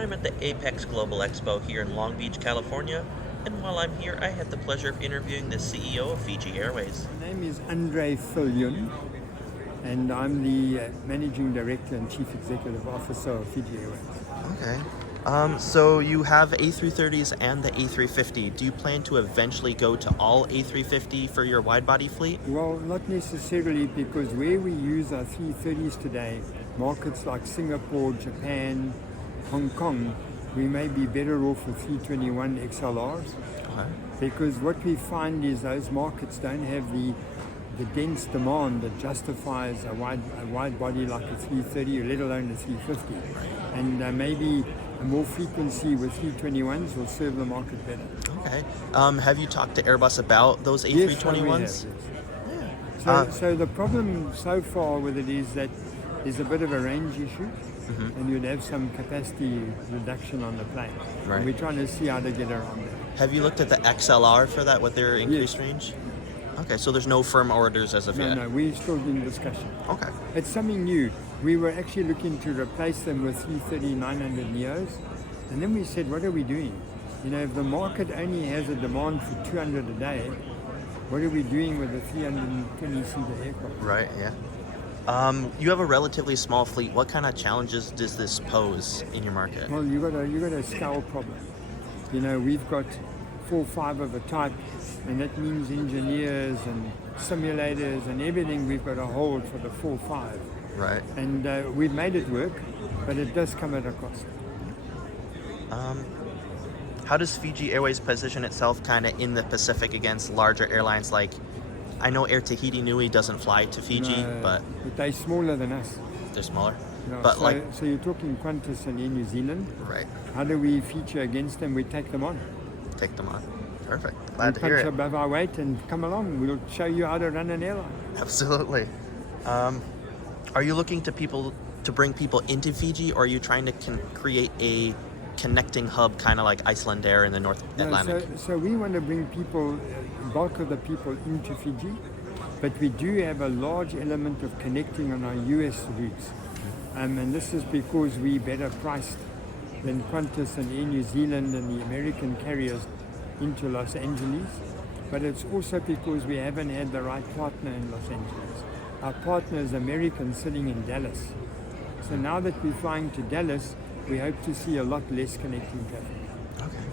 I'm at the APEX Global Expo here in Long Beach, California, and while I'm here, I had the pleasure of interviewing the CEO of Fiji Airways. My name is André Viljoen, and I'm the Managing Director and Chief Executive Officer of Fiji Airways. Okay. So you have A330s and the A350. Do you plan to eventually go to all A350 for your wide-body fleet? Well, not necessarily, because where we use our 330s today, markets like Singapore, Japan, Hong Kong, we may be better off with 321 XLRs. Okay. Because what we find is those markets don't have the dense demand that justifies a wide body like a 330, let alone a 350. And maybe a more frequency with 321s will serve the market better. Okay. Have you talked to Airbus about those A321s? Yes. So the problem so far with it is that there's a bit of a range issue, and you'd have some capacity reduction on the plane. Right. And we're trying to see how to get around that. Have you looked at the XLR for that with their increased Yes. range? Okay, so there's no firm orders as of yet. No, we're still in discussion. Okay. It's something new. We were actually looking to replace them with 330-900 Neos, and then we said, what are we doing? You know, if the market only has a demand for 200 a day, what are we doing with a 320-seater aircraft? Right, yeah. You have a relatively small fleet. What kind of challenges does this pose in your market? Well, you got a scale problem. You know, we've got 4 or 5 of a type, and that means engineers and simulators and everything we've got to hold for the 4 or 5. Right. And we've made it work, but it does come at a cost. How does Fiji Airways position itself kind of in the Pacific against larger airlines like, I know Air Tahiti Nui doesn't fly to Fiji, No, but they're smaller than us. they're smaller. No, But so you're talking Qantas and Air New Zealand. right, How do we feature against them? We take them on. take them on. Perfect. We Glad to hear punch it. above our weight and come along. We'll show you how to run an airline. Absolutely. Are you looking to bring people into Fiji, or are you trying to create a connecting hub, kind of like Icelandair in the North Atlantic? So we want to bring people, bulk of the people into Fiji, but we do have a large element of connecting on our US routes. And this is because we're better priced than Qantas and Air New Zealand and the American carriers into Los Angeles. But it's also because we haven't had the right partner in Los Angeles. Our partner is American, sitting in Dallas. So now that we're flying to Dallas, we hope to see a lot less connecting traffic. Okay.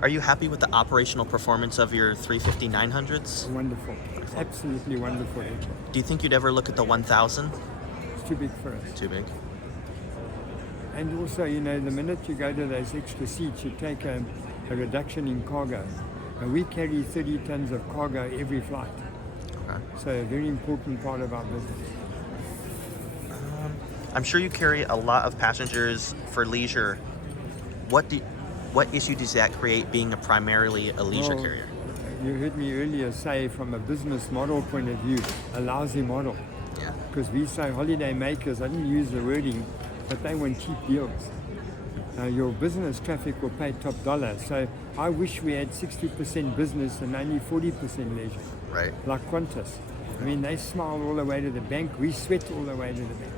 Are you happy with the operational performance of your 350-900s? Wonderful. Absolutely wonderful aircraft. Do you think you'd ever look at the 1000? It's too big for us. Too big. And also, you know, the minute you go to those extra seats, you take a reduction in cargo. And we carry 30 tons of cargo every flight. Okay. So a very important part of our business. I'm sure you carry a lot of passengers for leisure. What issue does that create being primarily a leisure Well, carrier? You heard me earlier say, from a business model point of view, a lousy model. Yeah. Because we say holiday makers, I didn't use the wording, but they want cheap deals. Your business traffic will pay top dollar. So I wish we had 60% business and only 40% leisure, Right. like Qantas. I mean, they smile all the way to the bank, we sweat all the way to the bank.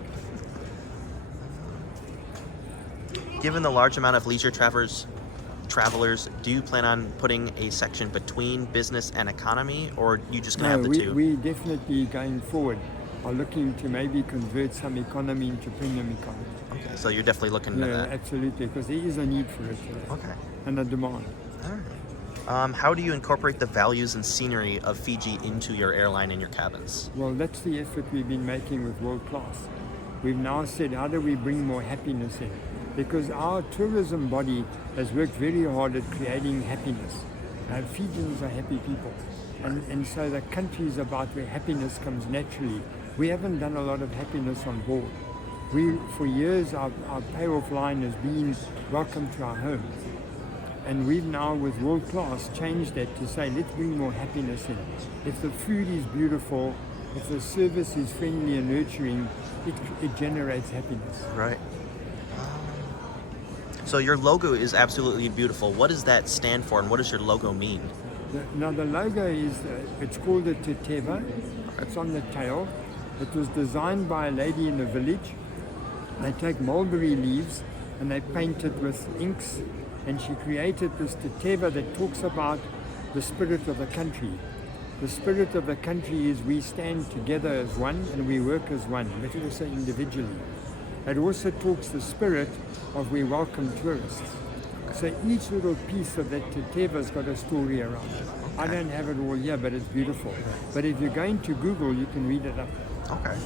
Given the large amount of leisure travelers, do you plan on putting a section between business and economy, or are you just going to have the two? We definitely, going forward, are looking to maybe convert some economy into premium economy. Okay, so you're definitely looking at Yeah, that. absolutely, because there is a need for it Okay. and a demand. All right. How do you incorporate the values and scenery of Fiji into your airline and your cabins? Well, that's the effort we've been making with World Class. We've now said, how do we bring more happiness in? Because our tourism body has worked very hard at creating happiness. Fijians are happy people. And so the country is about where happiness comes naturally. We haven't done a lot of happiness on board. For years, our payoff line has been welcome to our homes. And we've now, with World Class, changed that to say, let's bring more happiness in. If the food is beautiful, if the service is friendly and nurturing, it generates happiness. Right. So your logo is absolutely beautiful. What does that stand for, and what does your logo mean? Now the logo is, it's called a teteva. It's on the tail. It was designed by a lady in a village, They take mulberry leaves and they paint it with inks, and she created this teteva that talks about the spirit of the country. The spirit of the country is we stand together as one and we work as one, but also individually. It also talks the spirit of we welcome tourists. So each little piece of that teteva's got a story around it. I don't have it all here, but it's beautiful. But if you're going to Google, you can read it up. Okay.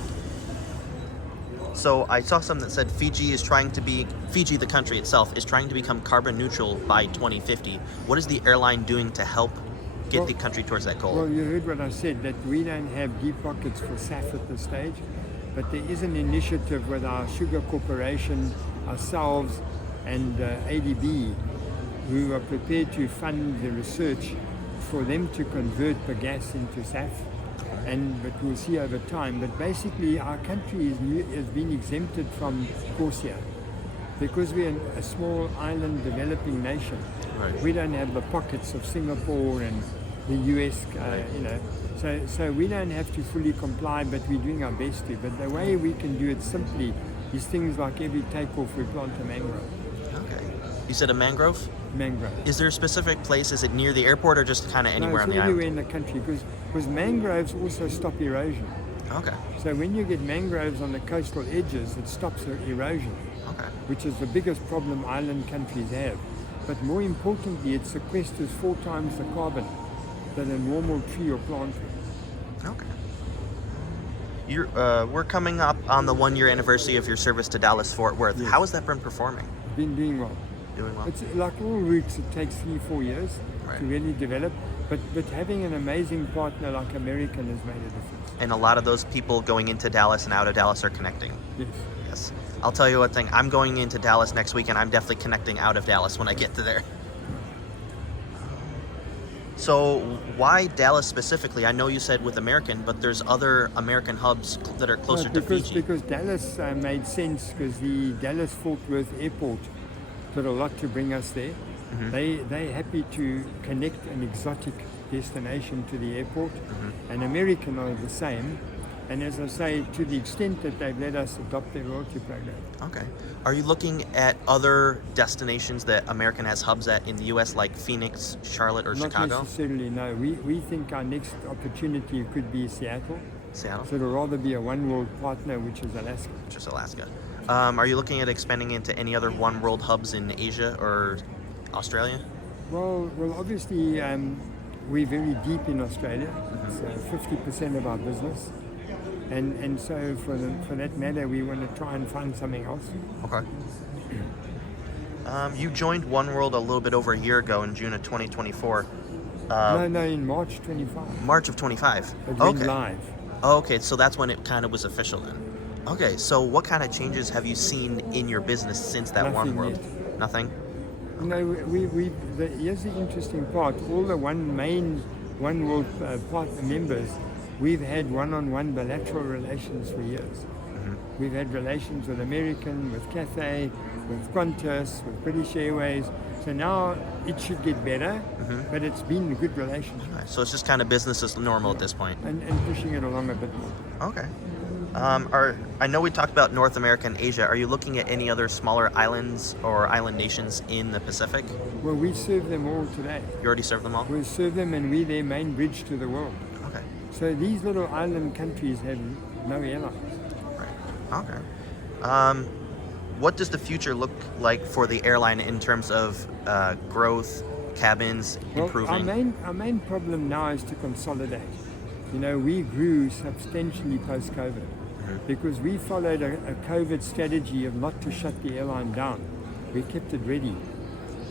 So I saw something that said Fiji, the country itself, is trying to become carbon neutral by 2050. What is the airline doing to help get the country towards that goal? Well, you heard what I said, that we don't have deep pockets for SAF at this stage, but there is an initiative with our sugar corporation, ourselves, and ADB, who are prepared to fund the research for them to convert the gas into SAF. But we'll see over time. But basically, our country has been exempted from CORSIA because we're a small island developing nation. Right. We don't have the pockets of Singapore and the US, so we don't have to fully comply, but we're doing our best to. But the way we can do it simply is things like every takeoff we plant a mangrove. Okay. You said a mangrove? Mangrove. Is there a specific place? Is it near the airport or just kind of anywhere on the island? Anywhere in the country, because mangroves also stop erosion. Okay. So when you get mangroves on the coastal edges, it stops erosion, Okay. which is the biggest problem island countries have. But more importantly, it sequesters 4 times the carbon than a normal tree or plant would. Okay. We're coming up on the 1-year anniversary of your service to Dallas-Fort Worth. Yes. How has that been performing? Been doing well. Doing well? It's like all routes, it takes 3-4 years Right. to really develop. But having an amazing partner like American has made a difference. And a lot of those people going into Dallas and out of Dallas are connecting. Yes. Yes. I'll tell you one thing. I'm going into Dallas next week, and I'm definitely connecting out of Dallas when I get to there. So why Dallas specifically? I know you said with American, but there's other American hubs that are closer to Fiji. Because Dallas made sense because the Dallas-Fort Worth Airport did a lot to bring us there. Mm-hmm. They're happy to connect an exotic destination to the airport, Mm-hmm. and American are the same. And as I say, to the extent that they've let us adopt their loyalty program. Okay. Are you looking at other destinations that American has hubs at in the U.S., like Phoenix, Charlotte, or Not Chicago? necessarily, no. We think our next opportunity could be Seattle. Seattle? So it'll rather be a Oneworld partner, which is Alaska. Just Alaska. Are you looking at expanding into any other Oneworld hubs in Asia or Australia? Well, obviously, we're very deep in Australia. It's 50% of our business. And so for that matter, we want to try and find something else. Okay. You joined Oneworld a little bit over a year ago in June of 2024. No, in March 25. March of 25. It Okay. went live. Okay, so that's when it kind of was official then. Okay, so what kind of changes have you seen in your business since that Nothing Oneworld? yet. Nothing? No, here's the interesting part. All the main Oneworld partner members, we've had one-on-one bilateral relations for years. Mm-hmm. We've had relations with American, with Cathay, with Qantas, with British Airways. So now it should get better, but it's been a good relationship. Right, so it's just kind of business as normal at this point. And pushing it along a bit more. Okay. I know we talked about North America and Asia. Are you looking at any other smaller islands or island nations in the Pacific? Well, we serve them all today. You already served them all? We serve them and we're their main bridge to the world. Okay. So these little island countries have no airlines. Right. Okay. What does the future look like for the airline in terms of growth, cabins, improving? Our main problem now is to consolidate. You know, we grew substantially post-COVID because we followed a COVID strategy of not to shut the airline down. We kept it ready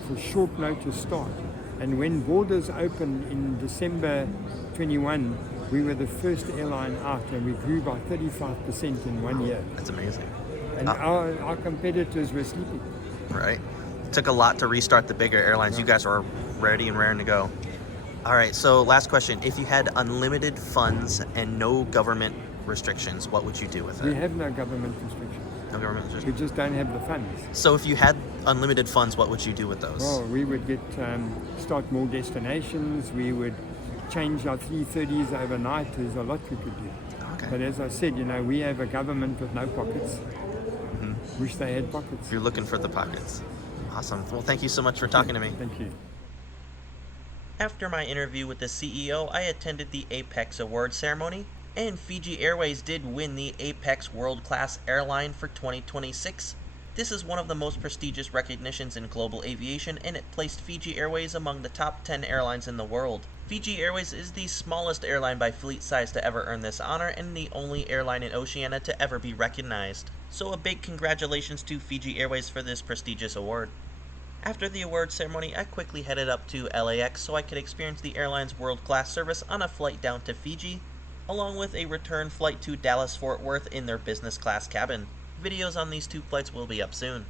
for short notice start. And when borders opened in December 21, we were the first airline out and we grew by 35% in 1 year. That's amazing. And our competitors were sleeping. Right. It took a lot to restart the bigger airlines. You guys were ready and raring to go. All right, so last question. If you had unlimited funds and no government restrictions, what would you do with it? We have no government restrictions. No government We restrictions? just don't have the funds. So if you had unlimited funds, what would you do with those? Well, we would start more destinations. We would change our 330s overnight. There's a lot we could do. Okay. But as I said, you know, we have a government with no pockets. Wish they had pockets. If you're looking for the pockets. Awesome. Well, thank you so much for talking to me. Thank you. After my interview with the CEO, I attended the APEX Award ceremony, and Fiji Airways did win the APEX World Class Airline for 2026. This is one of the most prestigious recognitions in global aviation, and it placed Fiji Airways among the top 10 airlines in the world. Fiji Airways is the smallest airline by fleet size to ever earn this honor, and the only airline in Oceania to ever be recognized. So a big congratulations to Fiji Airways for this prestigious award. After the award ceremony, I quickly headed up to LAX so I could experience the airline's world-class service on a flight down to Fiji, along with a return flight to Dallas-Fort Worth in their business class cabin. Videos on these two flights will be up soon.